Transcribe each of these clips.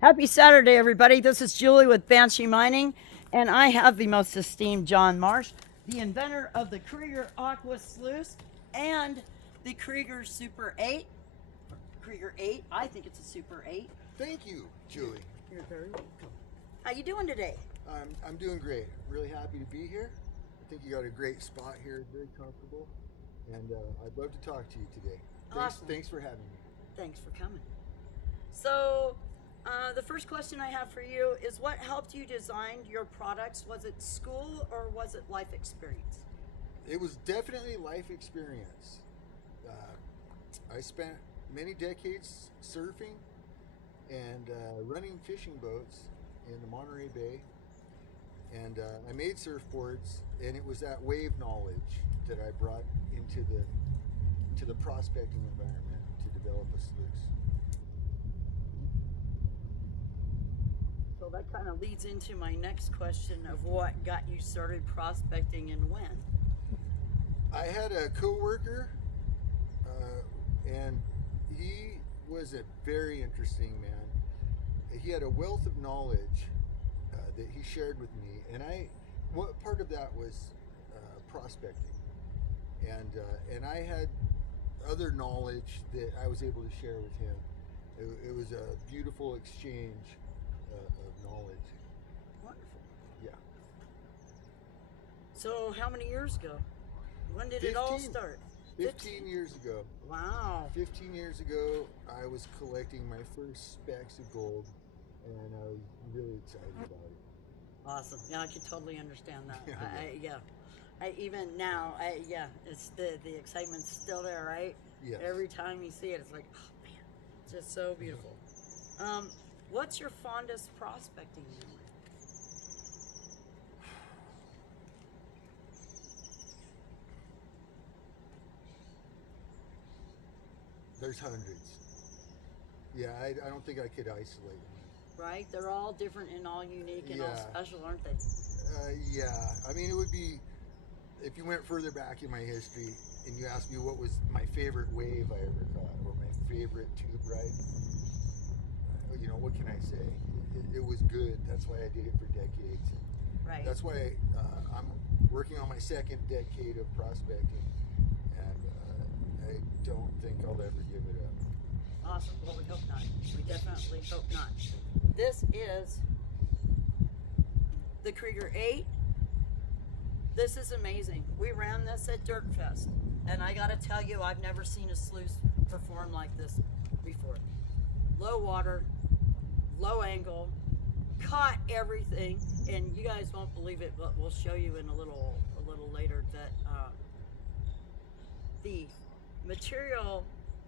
Happy Saturday, everybody. This is Julie with Banshee Mining, and I have the most esteemed John Marsh, the inventor of the Kreeger Aqua Sluice and the Kreeger Super 8. Kreeger 8. I think it's a Super 8. Thank you, Julie. You're very welcome. How you doing today? I'm doing great. Really happy to be here. I think you got a great spot here, very comfortable, and I'd love to talk to you today. Awesome. Thanks for having me. Thanks for coming. So, the first question I have for you is what helped you design your products? Was it school or was it life experience? It was definitely life experience. I spent many decades surfing and running fishing boats in the Monterey Bay, and I made surfboards, and it was that wave knowledge that I brought into the prospecting environment to develop a sluice. So that kind of leads into my next question of what got you started prospecting and when. I had a coworker, and he was a very interesting man. He had a wealth of knowledge that he shared with me, and what part of that was prospecting, and I had other knowledge that I was able to share with him. It was a beautiful exchange of knowledge. Wonderful. Yeah. So how many years ago? When did it all start? 15 years ago. Wow. 15 years ago, I was collecting my first specks of gold, and I was really excited about it. Awesome. Yeah, I can totally understand that. Yeah. Even now, it's the excitement's still there, right? Yes. Every time you see it, it's like, oh man, it's just so beautiful. What's your fondest prospecting memory? There's hundreds. Yeah, I don't think I could isolate them. Right? They're all different and all unique and all Yeah. special, aren't they? Yeah, I mean, it would be, if you went further back in my history and you asked me what was my favorite wave I ever caught or my favorite tube ride, what can I say? It was good. That's why I did it for decades. Right. That's why I'm working on my second decade of prospecting, and I don't think I'll ever give it up. Awesome. Well, we hope not. We definitely hope not. This is the Kreeger 8. This is amazing. We ran this at Dirt Fest, and I gotta tell you, I've never seen a sluice perform like this before. Low water, low angle, caught everything, and you guys won't believe it, but we'll show you in a little later that the material,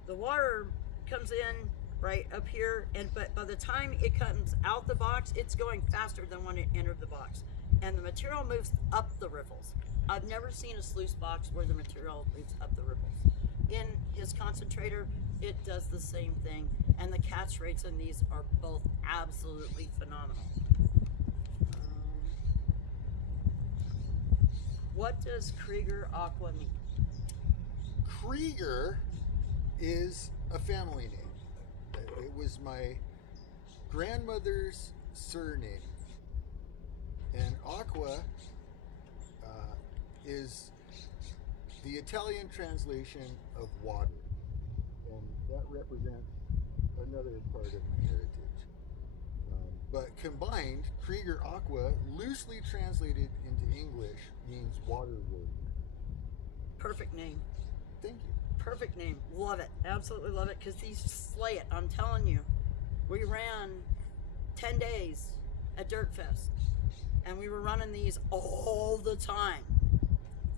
the water comes in right up here, but by the time it comes out the box, it's going faster than when it entered the box, and the material moves up the riffles. I've never seen a sluice box where the material moves up the riffles. In his concentrator, it does the same thing, and the catch rates in these are both absolutely phenomenal. What does Kreeger Aqua mean? Kreeger is a family name. It was my grandmother's surname, and Aqua is the Italian translation of water, and that represents another part of my heritage. But combined, Kreeger Aqua, loosely translated into English, means water warrior. Perfect name. Thank you. Perfect name. Love it. Absolutely love it, because these slay it. I'm telling you. We ran 10 days at Dirt Fest, and we were running these all the time.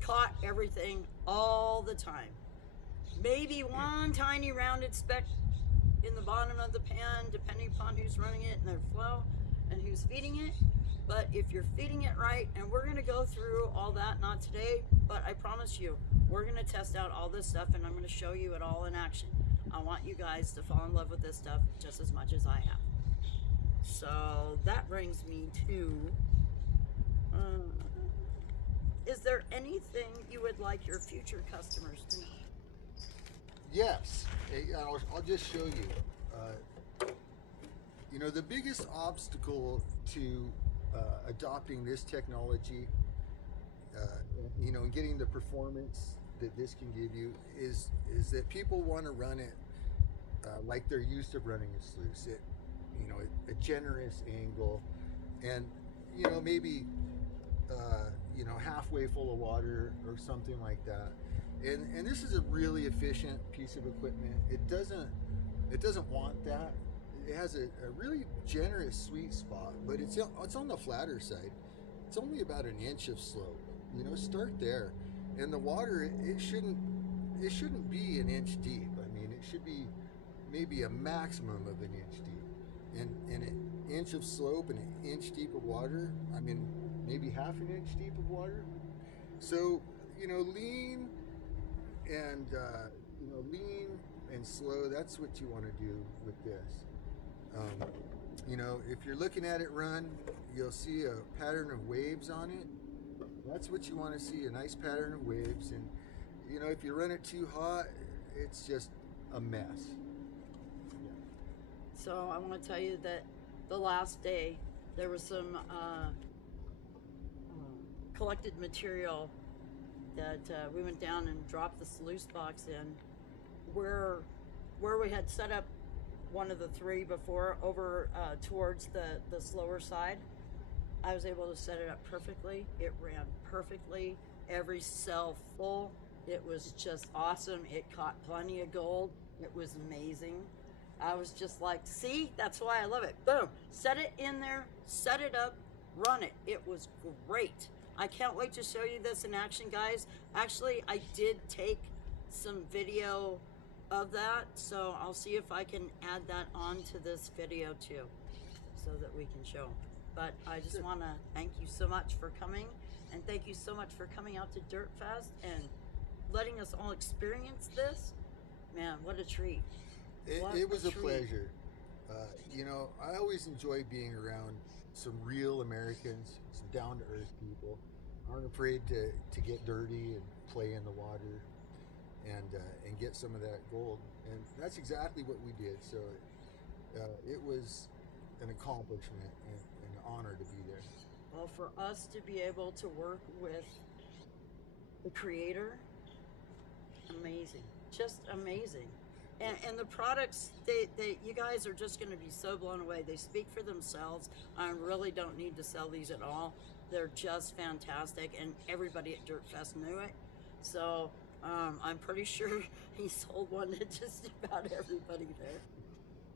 Caught everything all the time. Maybe one tiny rounded speck in the bottom of the pan, depending upon who's running it and their flow and who's feeding it. But if you're feeding it right, and we're going to go through all that, not today, but I promise you, we're going to test out all this stuff, and I'm going to show you it all in action. I want you guys to fall in love with this stuff just as much as I have. So that brings me to, is there anything you would like your future customers to know? Yes, I'll just show you. know, the biggest obstacle to adopting this technology, you know, and getting the performance that this can give you is that people want to run it like they're used to running a sluice. You know, a generous angle, and you know, maybe you know, halfway full of water or something like that. And this is a really efficient piece of equipment. It doesn't want that. It has a really generous sweet spot, but it's on the flatter side. It's only about an inch of slope. You know, start there, and the water it shouldn't be an inch deep. I mean, it should be maybe a maximum of an inch deep, and an inch of slope and an inch deep of water. I mean, maybe half an inch deep of water. So you know, lean and slow. That's what you want to do with this. You know, if you're looking at it run, you'll see a pattern of waves on it. That's what you want to see, a nice pattern of waves. And you know, if you run it too hot, it's just a mess. Yeah. So I want to tell you that the last day there was some collected material that we went down and dropped the sluice box in where we had set up one of the three before over towards the slower side. I was able to set it up perfectly. It ran perfectly. Every cell full. It was just awesome. It caught plenty of gold. It was amazing. I was just like, see, that's why I love it. Boom, set it in there, set it up, run it. It was great. I can't wait to show you this in action, guys. Actually, I did take some video of that, so I'll see if I can add that onto this video too, so that we can show. But I just want to thank you so much for coming, and thank you so much for coming out to Dirt Fest and letting us all experience this. Man, what a treat. It was a pleasure. You know, I always enjoy being around some real Americans, some down-to-earth people, aren't afraid to get dirty and play in the water and get some of that gold. And that's exactly what we did. So it was an accomplishment and an honor to be there. Well, for us to be able to work with the creator, amazing, just amazing. And the products, you guys are just going to be so blown away. They speak for themselves. I really don't need to sell these at all. They're just fantastic, and everybody at Dirt Fest knew it. So I'm pretty sure he sold one to just about everybody there.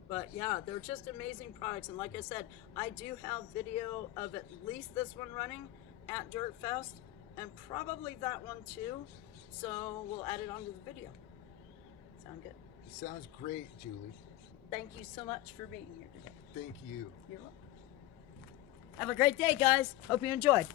But yeah, they're just amazing products. And like I said, I do have video of at least this one running at Dirt Fest, and probably that one too. So we'll add it onto the video. Sound good? It sounds great, Julie. Thank you so much for being here today. Thank you. You're welcome. Have a great day, guys. Hope you enjoyed.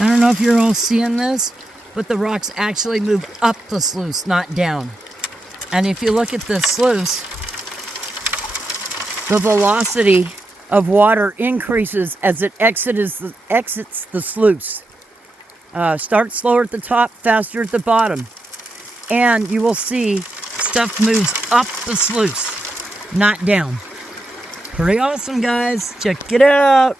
I don't know if you're all seeing this, but the rocks actually move up the sluice, not down. And if you look at the sluice, the velocity of water increases as it exits the sluice. Start slower at the top, faster at the bottom. And you will see stuff moves up the sluice, not down. Pretty awesome, guys. Check it out.